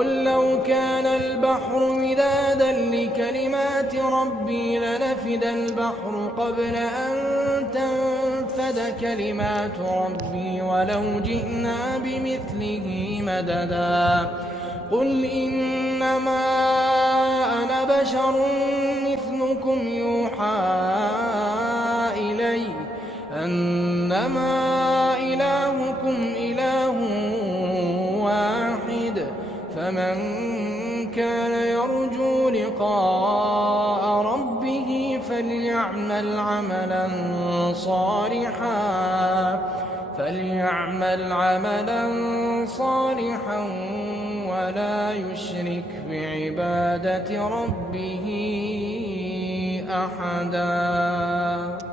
قل لو كان البحر مدادا لكلمات ربي لنفد البحر قبل أن تنفد كلمات ربي ولو جئنا بمثله مددا قل إنما أنا بشر مثلكم يوحى إلي أنما إلهكم إله واحد فمن كان يرجو لقاء ربه فليعمل عملا صالحا ولا يشرك بعبادة ربه أحدا.